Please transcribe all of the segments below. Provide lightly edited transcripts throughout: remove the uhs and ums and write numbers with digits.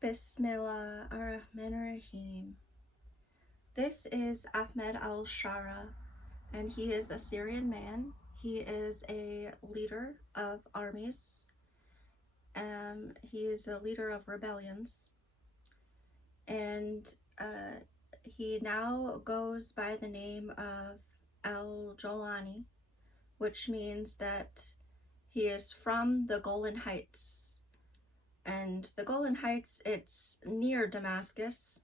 Bismillah ar-Rahman ar-Rahim. This is Ahmed al-Shara, and he is a Syrian man. He is a leader of armies. He is a leader of rebellions, and he now goes by the name of al-Jolani, which means that he is from the Golan Heights. And the Golan Heights, it's near Damascus,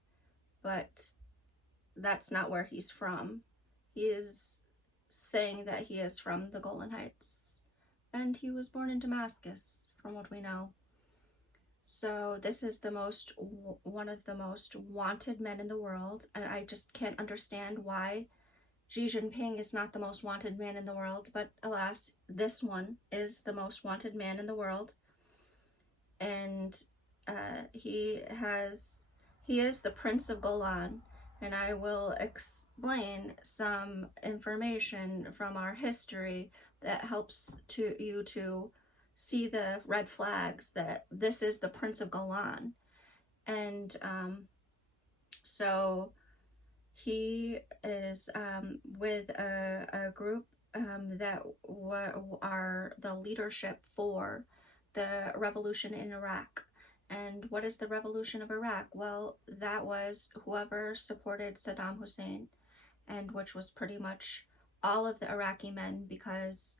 but that's not where he's from. He is saying that he is from the Golan Heights, and he was born in Damascus, from what we know. So this is one of the most wanted men in the world, and I just can't understand why Xi Jinping is not the most wanted man in the world, but alas, this one is the most wanted man in the world. And he is the Prince of Golan, and I will explain some information from our history that helps you to see the red flags that this is the Prince of Golan. And so he is with a group that are the leadership for the revolution in Iraq. And what is the revolution of Iraq? Well, that was whoever supported Saddam Hussein, and which was pretty much all of the Iraqi men, because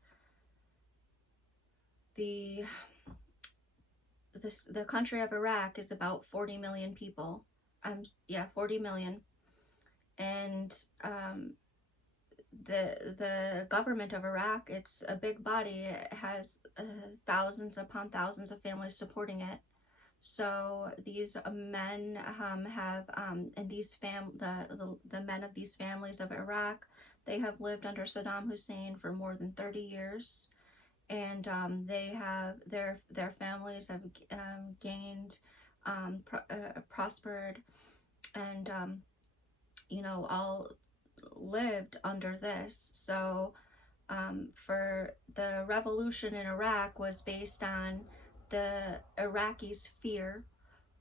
the country of Iraq is about 40 million people. 40 million. And the government of Iraq, it's a big body. It has thousands upon thousands of families supporting it. So these men have and the men of these families of Iraq, they have lived under Saddam Hussein for more than 30 years, and they have their families have gained, prospered, and all lived under this. So for the revolution in Iraq was based on the Iraqis' fear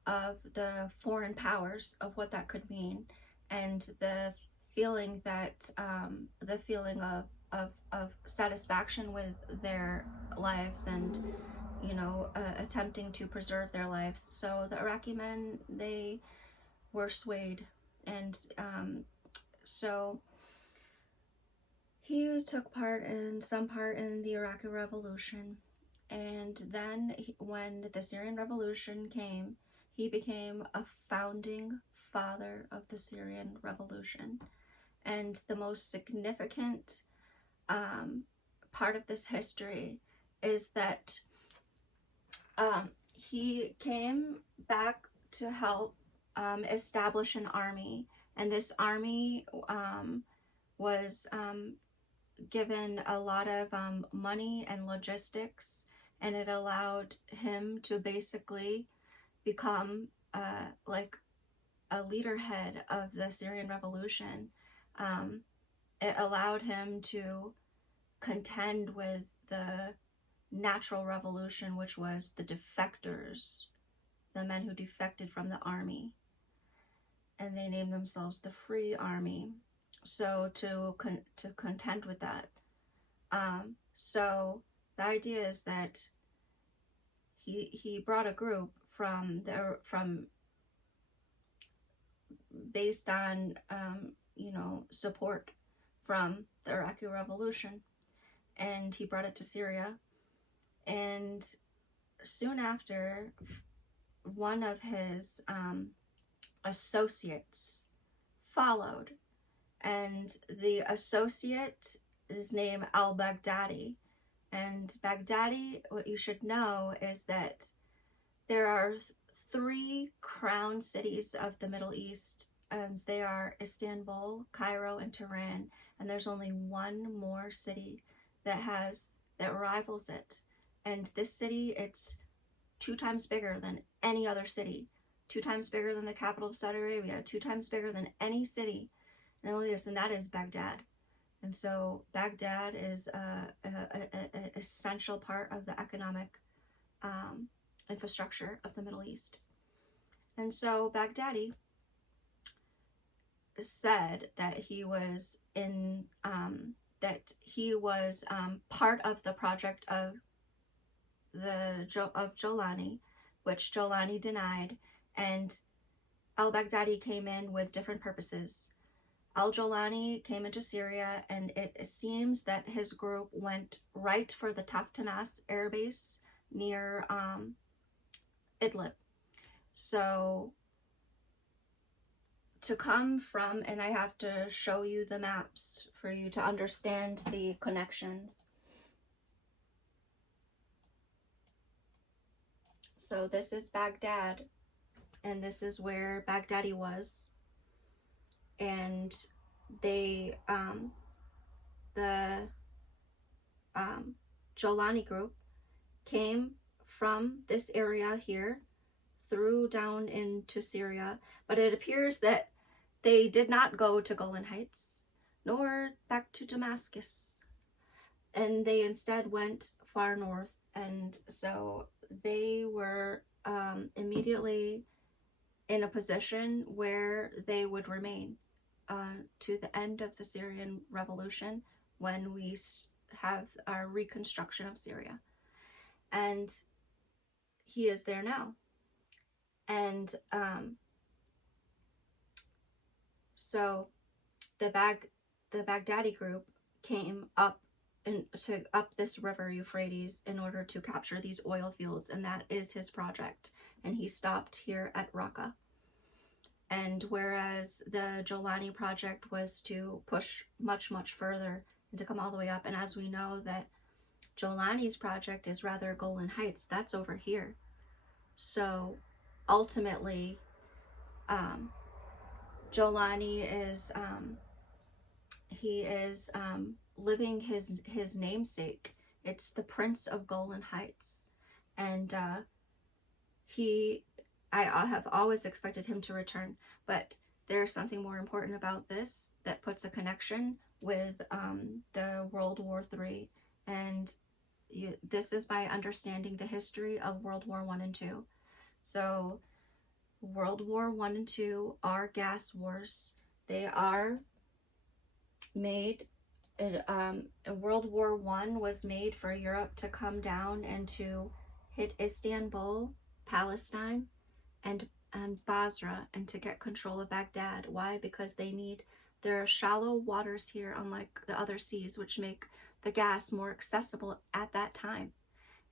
of the foreign powers, of what that could mean, and the feeling of satisfaction with their lives, and attempting to preserve their lives. So the Iraqi men, they were swayed, and so he took some part in the Iraqi Revolution. And then when the Syrian Revolution came, he became a founding father of the Syrian Revolution. And the most significant part of this history is that he came back to help establish an army. And this army was given a lot of money and logistics, and it allowed him to basically become like a leaderhead of the Syrian Revolution. It allowed him to contend with the natural revolution, which was the defectors, the men who defected from the army, and they named themselves the Free Army. So to contend with that, so the idea is that he brought a group from based on support from the Iraqi Revolution, and he brought it to Syria. And soon after, one of his associates followed, and the associate is named al-Baghdadi. And Baghdadi, what you should know is that there are 3 crown cities of the Middle East, and they are Istanbul, Cairo, and Tehran. And there's only one more city that rivals it. And this city, it's 2 times bigger than any other city, 2 times bigger than the capital of Saudi Arabia, 2 times bigger than any city in the Middle East, and that is Baghdad. And so Baghdad is an essential part of the economic infrastructure of the Middle East. And so Baghdadi said that he was part of the project of Jolani, which Jolani denied, and al-Baghdadi came in with different purposes. Al-Jolani came into Syria, and it seems that his group went right for the Taftanas air base near Idlib. So to come from, and I have to show you the maps for you to understand the connections. So this is Baghdad, and this is where Baghdadi was. And they, the Jolani group came from this area here through down into Syria, but it appears that they did not go to Golan Heights nor back to Damascus, and they instead went far north. And so they were immediately in a position where they would remain to the end of the Syrian revolution, when we have our reconstruction of Syria. And he is there now. And so the Baghdadi group came up up this river Euphrates in order to capture these oil fields, and that is his project. And he stopped here at Raqqa. And whereas the Jolani project was to push much, much further and to come all the way up, and as we know that Jolani's project is rather Golan Heights, that's over here. So ultimately, Jolani is he is living his namesake. It's the Prince of Golan Heights, and I have always expected him to return, but there's something more important about this that puts a connection with the World War III, and this is by understanding the history of World War I and II. So World War I and II are gas wars. They are made, World War I was made for Europe to come down and to hit Istanbul, Palestine, and Basra, and to get control of Baghdad. Why? Because there are shallow waters here, unlike the other seas, which make the gas more accessible at that time.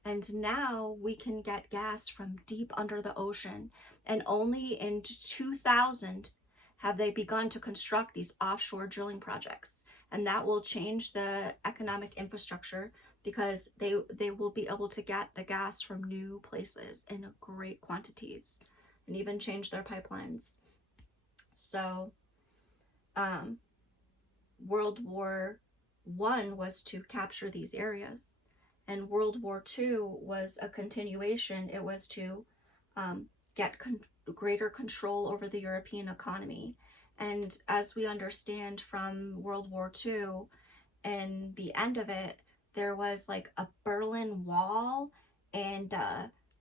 And now we can get gas from deep under the ocean. And only in 2000 have they begun to construct these offshore drilling projects. And that will change the economic infrastructure, because they will be able to get the gas from new places in great quantities, and even change their pipelines. So World War I was to capture these areas, and World War II was a continuation. It was to get greater control over the European economy. And as we understand from World War II, and the end of it, there was like a Berlin Wall, and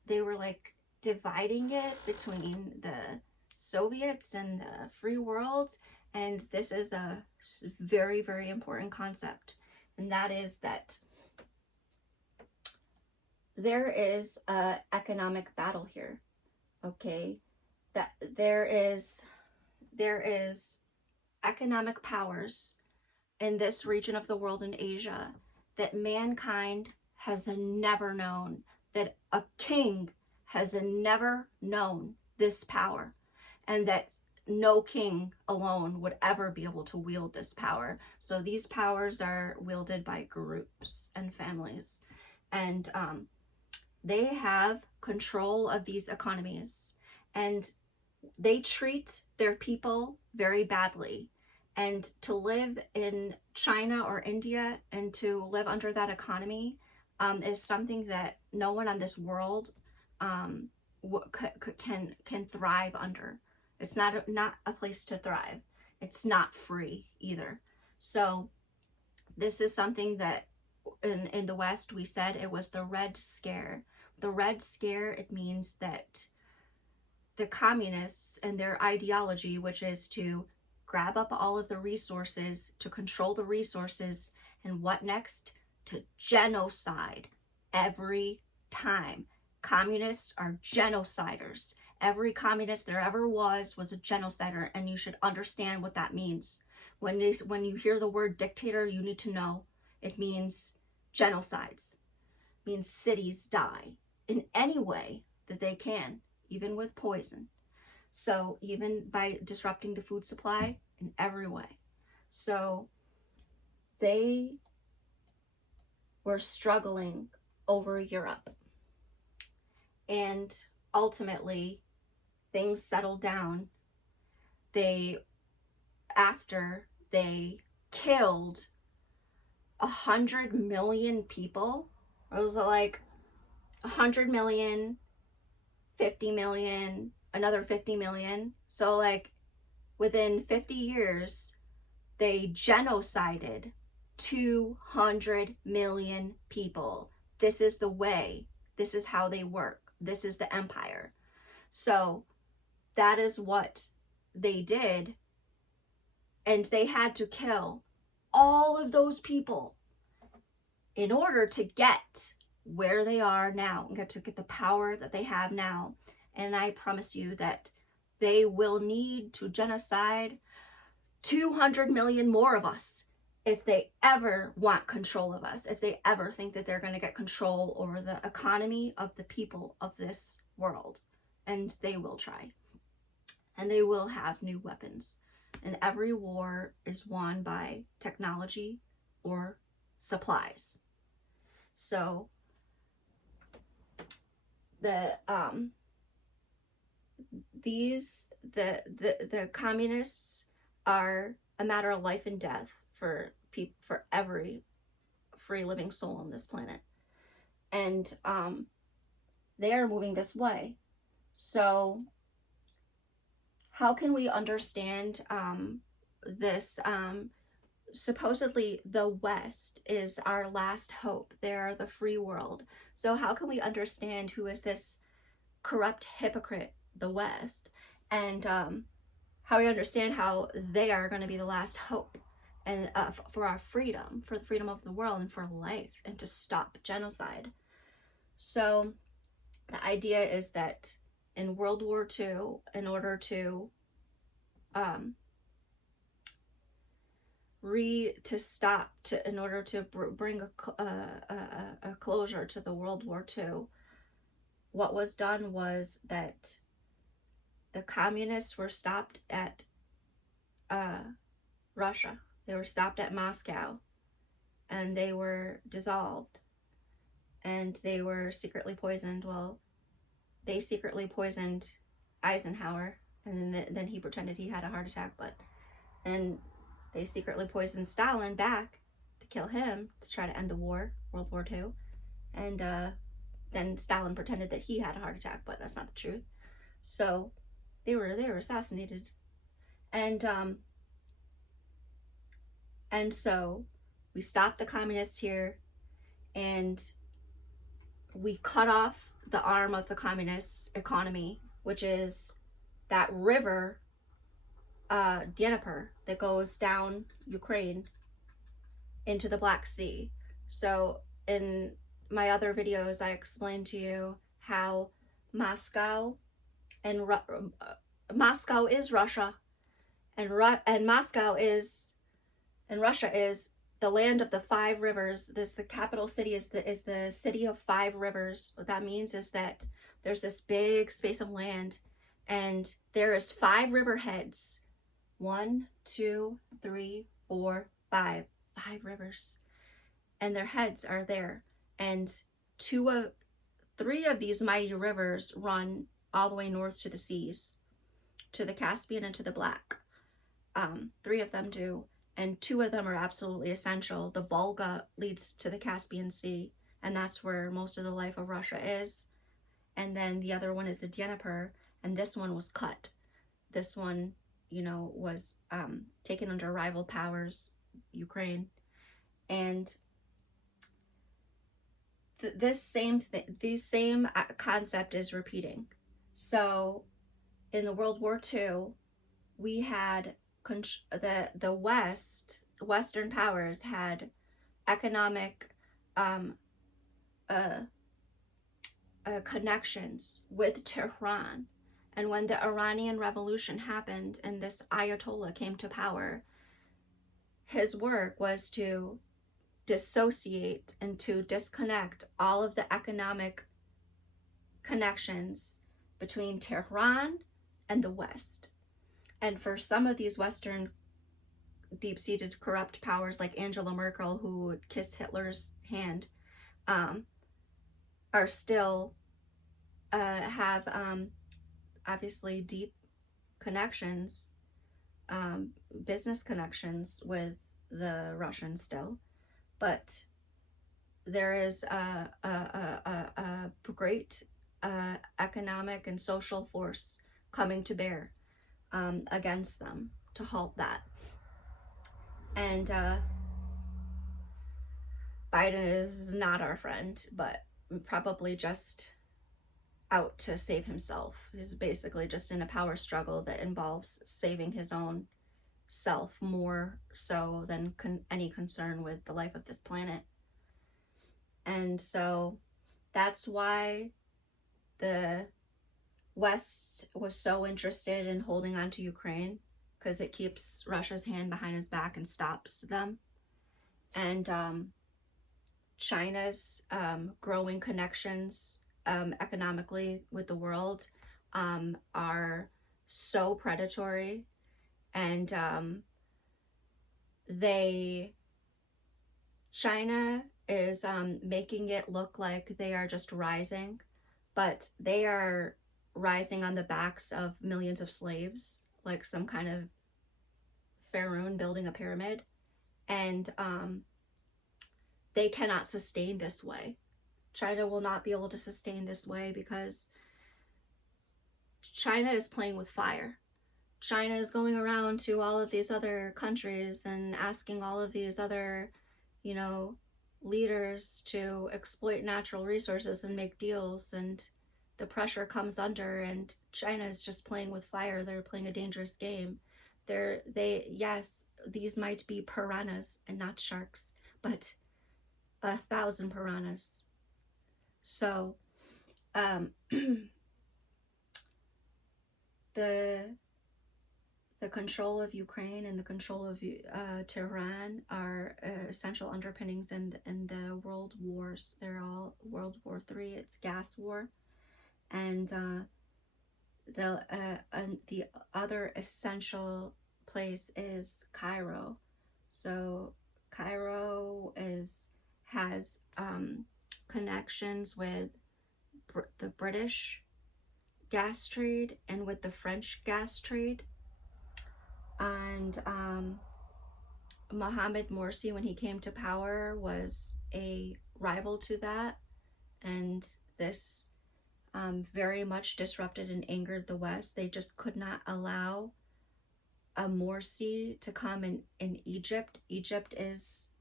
they were like dividing it between the Soviets and the free world. And this is a very, very important concept, and that is that there is an economic battle here. Okay, that there is economic powers in this region of the world, in Asia, that mankind has never known, that a king has never known this power, and that no king alone would ever be able to wield this power. So these powers are wielded by groups and families, and they have control of these economies, and they treat their people very badly. And to live in China or India and to live under that economy is something that no one on this world can thrive under. It's not a place to thrive. It's not free either. So this is something that in the West we said it was the Red Scare. The Red Scare, it means that the communists and their ideology, which is to grab up all of the resources, to control the resources, and what next? To genocide every time. Communists are genociders. Every communist there ever was a genocider, and you should understand what that means. When you hear the word dictator, you need to know it means genocides. It means cities die in any way that they can, even with poison. So even by disrupting the food supply in every way. So they were struggling over Europe. And ultimately, things settled down. After they killed 100 million people, it was like 100 million, 50 million, another 50 million. So like within 50 years, they genocided 200 million people. This is the way. This is how they work. This is the empire. So that is what they did. And they had to kill all of those people in order to get where they are now and get the power that they have now. And I promise you that they will need to genocide 200 million more of us if they ever want control of us, if they ever think that they're going to get control over the economy of the people of this world. And they will try. And they will have new weapons. And every war is won by technology or supplies. So the communists are a matter of life and death for every free living soul on this planet, and they are moving this way. So how can we understand this? Supposedly the West is our last hope. They are the free world. So how can we understand who is this corrupt hypocrite, the West, and how we understand how they are going to be the last hope and for our freedom, for the freedom of the world and for life, and to stop genocide. So the idea is that in World War II, in order to bring a closure to the World War II, what was done was that the communists were stopped at Russia. They were stopped at Moscow, and they were dissolved, and they were secretly poisoned. Well, they secretly poisoned Eisenhower, and then he pretended he had a heart attack, and they secretly poisoned Stalin back to kill him, to try to end the war, World War II. And then Stalin pretended that he had a heart attack, but that's not the truth. So they were assassinated. And so we stopped the communists here, and we cut off the arm of the communist economy, which is that river, Dnieper, that goes down Ukraine into the Black Sea. So in my other videos, I explained to you how Moscow is Russia, and Moscow is, and Russia is the land of the 5 rivers. The capital city is the city of 5 rivers. What that means is that there's this big space of land, and there is 5 river heads. 1, 2, 3, 4, 5 rivers, and their heads are there. And 3 of these mighty rivers run all the way north to the seas, to the Caspian and to the Black. 3 of them do, and 2 of them are absolutely essential. The Volga leads to the Caspian Sea, and that's where most of the life of Russia is. And then the other one is the Dnieper, and this one was cut. This one, was taken under rival powers, Ukraine. And this same concept is repeating. So in the World War II, we had the Western powers had economic um, uh, connections with Tehran. And when the Iranian Revolution happened and this Ayatollah came to power, his work was to dissociate and to disconnect all of the economic connections between Tehran and the West. And for some of these Western deep-seated corrupt powers like Angela Merkel, who kissed Hitler's hand, um, are still have obviously deep connections, business connections with the Russians still, but there is a great economic and social force coming to bear against them to halt that. And Biden is not our friend, but probably just out to save himself. He's basically just in a power struggle that involves saving his own self more so than any concern with the life of this planet. And so that's why the West was so interested in holding on to Ukraine, because it keeps Russia's hand behind his back and stops them. And China's growing connections economically with the world are so predatory, and China is making it look like they are just rising, but they are rising on the backs of millions of slaves, like some kind of pharaoh building a pyramid. And they cannot sustain this way. China will not be able to sustain this way because China is playing with fire. China is going around to all of these other countries and asking all of these other, leaders to exploit natural resources and make deals, and the pressure comes under, and China is just playing with fire. They're playing a dangerous game. Yes, these might be piranhas and not sharks, but 1,000 piranhas. So the control of Ukraine and the control of Tehran are essential underpinnings in the world wars. They're all World War III. It's gas war, and the other essential place is Cairo. So Cairo has connections with the British gas trade and with the French gas trade. And Mohamed Morsi, when he came to power, was a rival to that, and this very much disrupted and angered the West. They just could not allow a Morsi to come in Egypt. Egypt is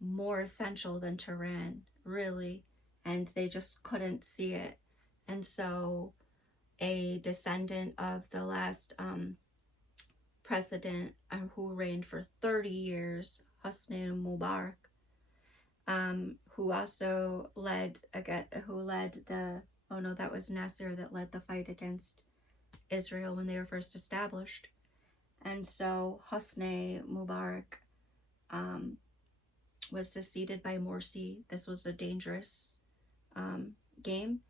more essential than Tehran, really, and they just couldn't see it. And so a descendant of the last president who reigned for 30 years, Hosni Mubarak, who also led the, oh no, that was Nasser that led the fight against Israel when they were first established. And so Hosni Mubarak was succeeded by Morsi. This was a dangerous game.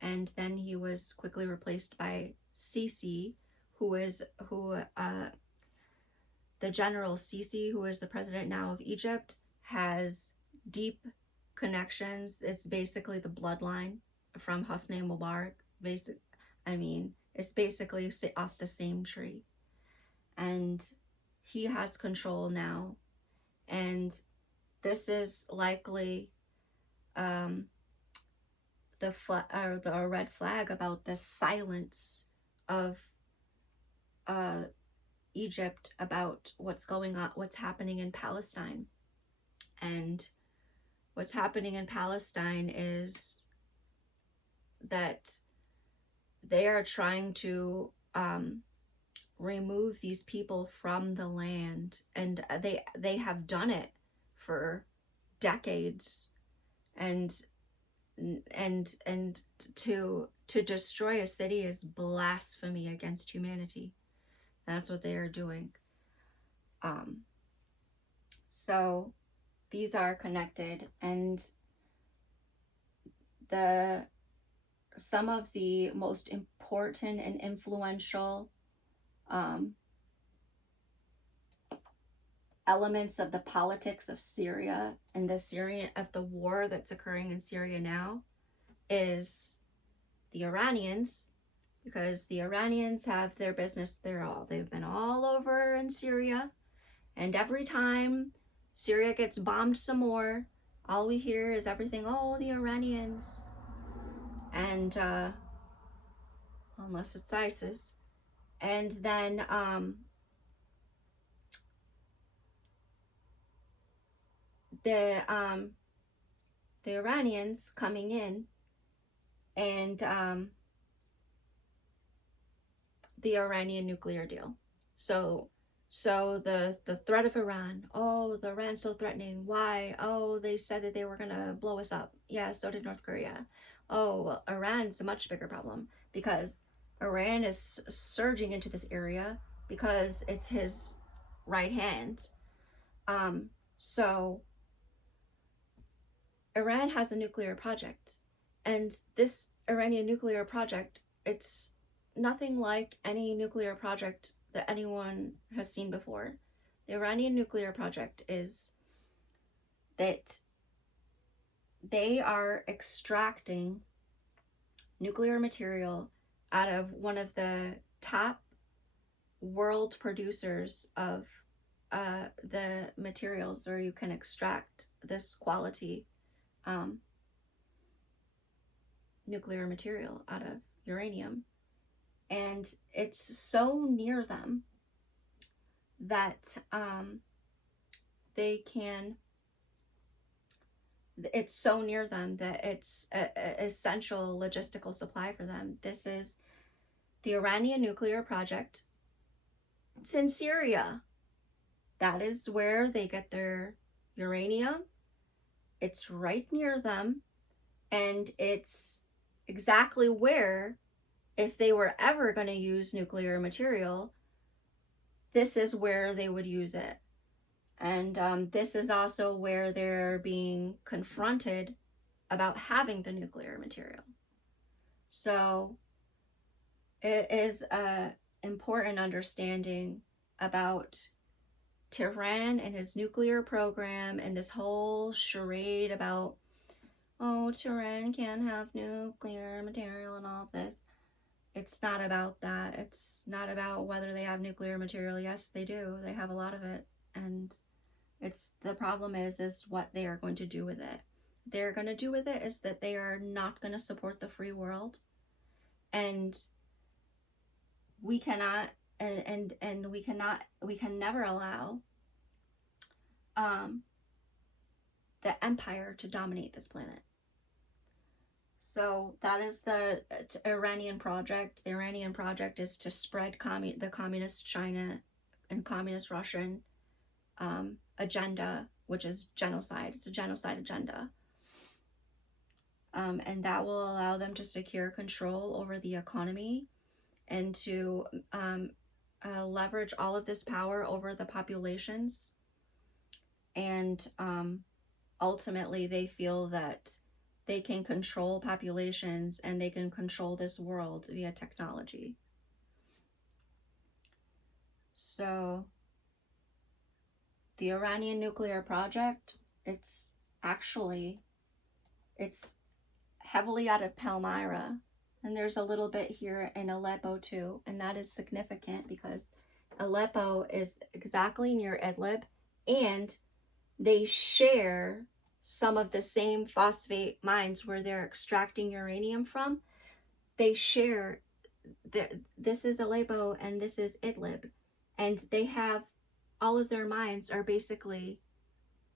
And then he was quickly replaced by Sisi, the General Sisi, who is the president now of Egypt, has deep connections. It's basically the bloodline from Hosni Mubarak. It's basically off the same tree. And he has control now. And this is likely the red flag about the silence of Egypt about what's going on, what's happening in Palestine. And what's happening in Palestine is that they are trying to remove these people from the land, and they have done it for decades. And and to destroy a city is blasphemy against humanity. That's what they are doing. So these are connected, and the some of the most important and influential elements of the politics of Syria and the war that's occurring in Syria now is the Iranians, because the Iranians have their business. They've been all over in Syria, and every time Syria gets bombed some more, all we hear is everything, oh, the Iranians. And unless it's ISIS. And then the Iranians coming in, and the Iranian nuclear deal. So the threat of Iran. Oh, the Iran's so threatening. Why? Oh, they said that they were gonna blow us up. Yeah, so did North Korea. Oh, well, Iran's a much bigger problem, because Iran is surging into this area because it's his right hand. So Iran has a nuclear project, and this Iranian nuclear project, it's nothing like any nuclear project that anyone has seen before. The Iranian nuclear project is that they are extracting nuclear material out of one of the top world producers of the materials where you can extract this quality nuclear material out of uranium. And it's so near them that it's so near them that it's an essential logistical supply for them. This is the Iranian nuclear project. It's in Syria. That is where they get their uranium. It's right near them, and it's exactly where, if they were ever going to use nuclear material, this is where they would use it. And this is also where they're being confronted about having the nuclear material. So it is an important understanding about Tehran and his nuclear program, and this whole charade about, oh, Tehran can't have nuclear material and all of this. It's not about that. It's not about whether they have nuclear material. Yes, they do. They have a lot of it. And the problem is what they are going to do with it. They're going to do with it is that they are not going to support the free world. And we cannot, and we can never allow the empire to dominate this planet. So that is the Iranian project. The Iranian project is to spread the communist China and communist Russian agenda, which is genocide. It's a genocide agenda. And that will allow them to secure control over the economy, and to leverage all of this power over the populations. And ultimately, they feel that they can control populations and they can control this world via technology. So the Iranian nuclear project, it's heavily out of Palmyra, and there's a little bit here in Aleppo too, and that is significant because Aleppo is exactly near Idlib, and they share some of the same phosphate mines where they're extracting uranium from. They share, this is Aleppo and this is Idlib, and they have, all of their mines are basically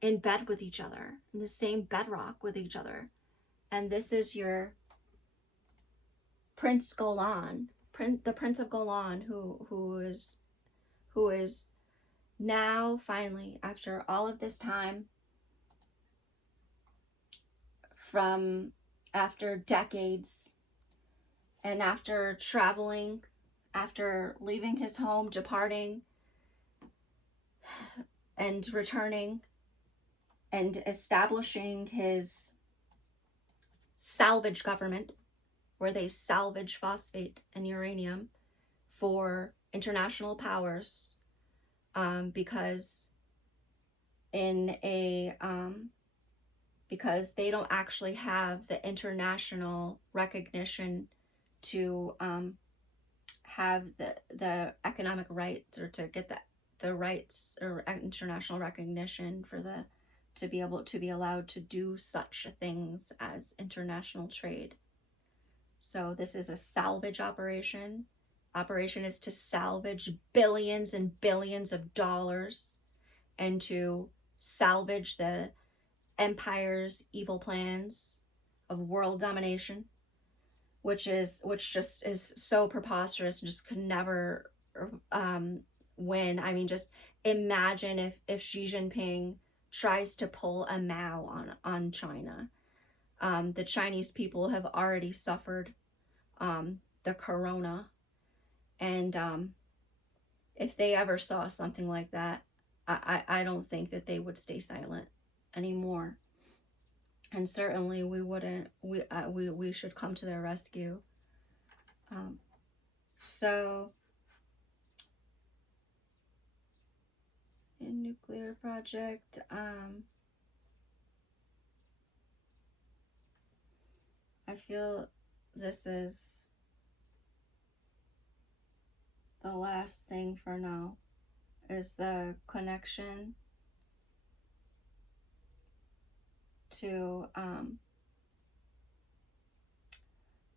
in bed with each other, in the same bedrock with each other. And this is your Prince Golan the Prince of Golan, who is now finally, after all of this time, from after decades and after traveling, after leaving his home, departing and returning and establishing his salvage government, where they salvage phosphate and uranium for international powers, because because they don't actually have the international recognition to have the economic rights, or to get the rights or international recognition for the to be able to be allowed to do such things as international trade. So this is a salvage operation. Operation is to salvage billions and billions of dollars and to salvage the empire's evil plans of world domination, which just is so preposterous and just could never win. I mean, just imagine if Xi Jinping tries to pull a Mao on China. The Chinese people have already suffered the corona, and if they ever saw something like that, I don't think that they would stay silent anymore. And certainly we wouldn't. We should come to their rescue. So, in nuclear project, I feel this is the last thing for now, is the connection to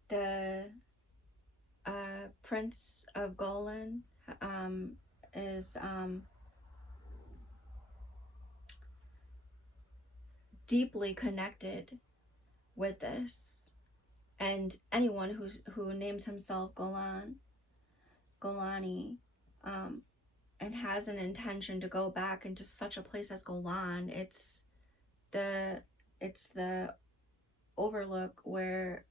the Prince of Golan is deeply connected with this, and anyone who names himself Golani, and has an intention to go back into such a place as Golan. It's the overlook where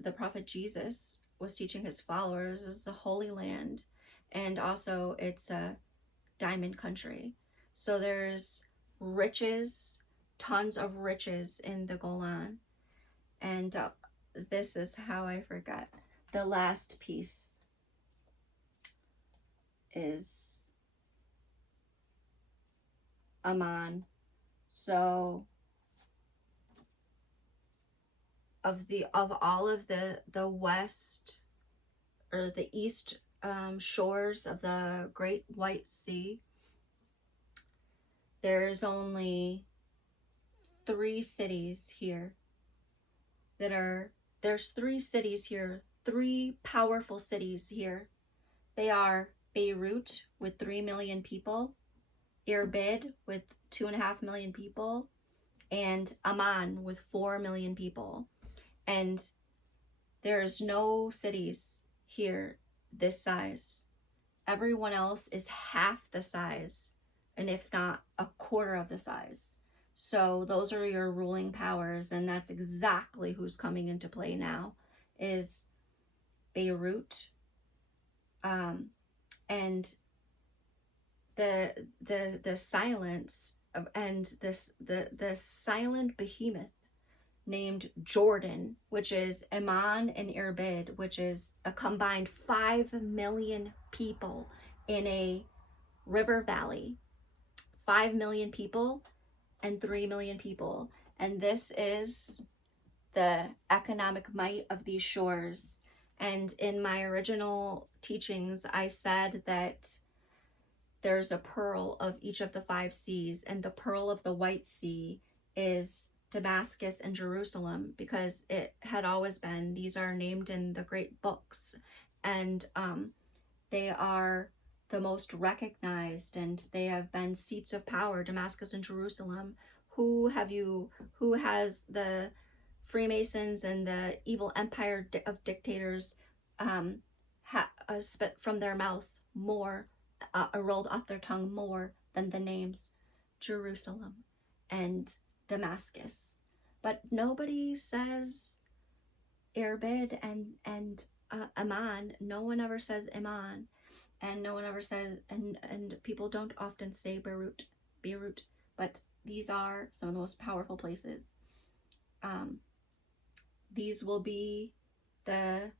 the prophet Jesus was teaching his followers, is the Holy Land, and also it's a diamond country. So there's riches, tons of riches in the Golan. And this is how I forget. The last piece is Amman. So of all of the west or the east shores of the Great White Sea, there's only 3 cities here there's 3 cities here, 3 powerful cities here. They are Beirut with 3 million people, Irbid with 2.5 million people, and Amman with 4 million people. And there's no cities here this size. Everyone else is half the size, and if not a quarter of the size. So those are your ruling powers, and that's exactly who's coming into play now, is Beirut, and the silence of, and the silent behemoth named Jordan, which is Amman and Irbid, which is a combined 5 million people in a river valley. 5 million people and 3 million people. And this is the economic might of these shores. And in my original teachings, I said that there's a pearl of each of the 5 seas, and the pearl of the White Sea is Damascus and Jerusalem, because it had always been. These are named in the great books, and they are the most recognized, and they have been seats of power, Damascus and Jerusalem. Who has the Freemasons and the evil empire of dictators spit from their mouth more, rolled off their tongue more than the names Jerusalem and Damascus. But nobody says Irbid and Amman. No one ever says Iman, and no one ever says, and people don't often say Beirut, but these are some of the most powerful places. These will be the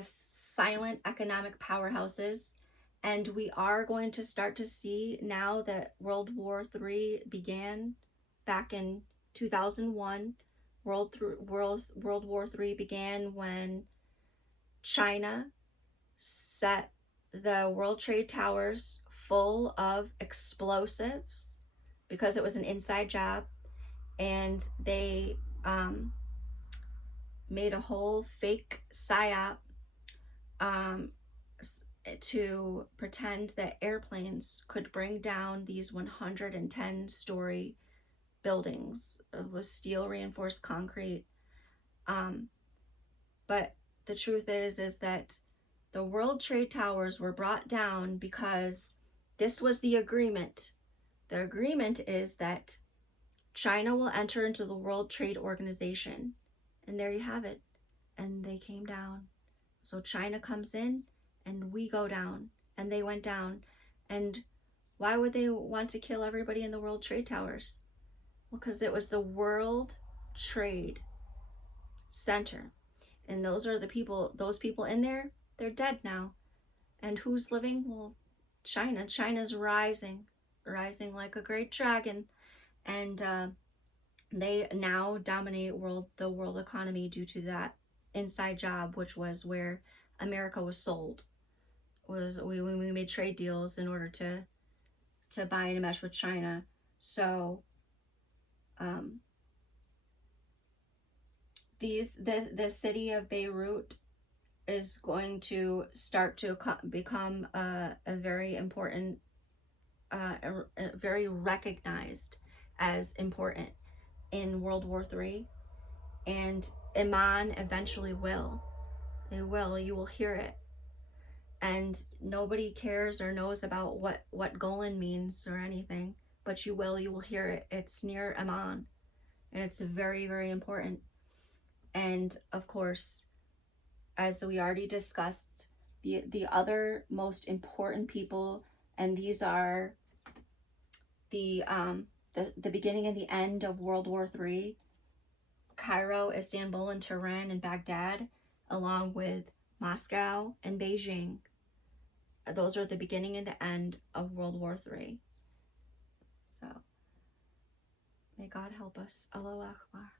silent economic powerhouses, and we are going to start to see now that World War III began back in 2001. World War III began when China set the World Trade Towers full of explosives because it was an inside job, and they made a whole fake psyop um, to pretend that airplanes could bring down these 110-story buildings with steel reinforced concrete. But the truth is that the World Trade Towers were brought down because this was the agreement. The agreement is that China will enter into the World Trade Organization. And there you have it. And they came down. So China comes in and we go down. And they went down. And why would they want to kill everybody in the World Trade Towers? Well, because it was the World Trade Center. And those people in there, they're dead now. And who's living? Well, China. China's rising like a great dragon. And they now dominate the world economy due to that inside job, which was where America was sold. We made trade deals in order to bind and mesh with China. So the city of Beirut is going to start to become a very important, very recognized as important in World War III, and Iman eventually will. They will. You will hear it. And nobody cares or knows about what Golan means or anything, but you will hear it. It's near Amman, and it's very, very important. And of course, as we already discussed, the other most important people, and these are the beginning and the end of World War III: Cairo, Istanbul, and Tehran, and Baghdad, along with Moscow and Beijing. Those are the beginning and the end of World War III. So, may God help us. Allahu Akbar.